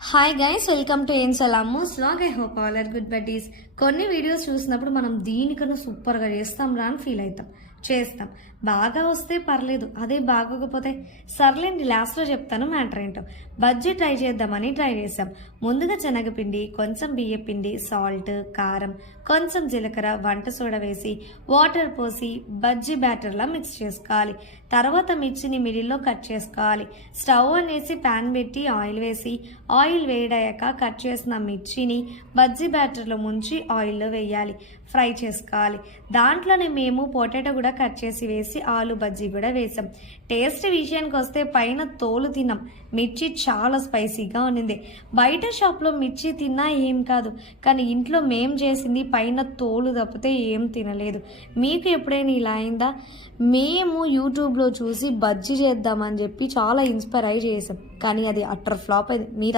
Hi guys, welcome to ఏం సలాము స్లాగ్. I hope all are good buddies. కొన్ని వీడియోస్ చూసినప్పుడు మనం దీనికన్నా సూపర్గా చేస్తాం రా అని ఫీల్ అవుతాం, చేస్తాం. బాగా వస్తే పర్లేదు, అదే బాగోకపోతే సర్లేండి లాస్ట్లో చెప్తాను మ్యాటర్ ఏంటో. బజ్జీ ట్రై చేద్దామని ట్రై చేసాం. ముందుగా శనగపిండి, కొంచెం బియ్యపిండి, సాల్ట్, కారం, కొంచెం జీలకర్ర, వంట సోడా వేసి వాటర్ పోసి బజ్జీ బ్యాటర్లా మిక్స్ చేసుకోవాలి. తర్వాత మిర్చిని మిడిల్లో కట్ చేసుకోవాలి. స్టవ్ అనేసి ప్యాన్ పెట్టి ఆయిల్ వేసి ఆయిల్ వేడయ్యాక కట్ చేసిన మిర్చిని బజ్జీ బ్యాటర్లో ముంచి ఆయిల్లో వేయాలి, ఫ్రై చేసుకోవాలి. దాంట్లోనే మేము పొటాటో కూడా కట్ చేసి వేసి ఆలు బజ్జీ కూడా వేసాం. టేస్ట్ విషయానికి వస్తే పైన తోలు తిన్నాం. మిర్చి చాలా స్పైసీగా ఉన్నింది. బయట షాప్లో మిర్చి తిన్నా ఏం కాదు, కానీ ఇంట్లో మేం చేసింది పైన తోలు తప్పితే ఏం తినలేదు. మీకు ఎప్పుడైనా ఇలా అయిందా? మేము యూట్యూబ్లో చూసి బజ్జీ చేద్దామని చెప్పి చాలా ఇన్స్పైర్ అయ్యి చేసాం, కానీ అది అట్టర్ ఫ్లాప్ అయింది. మీరు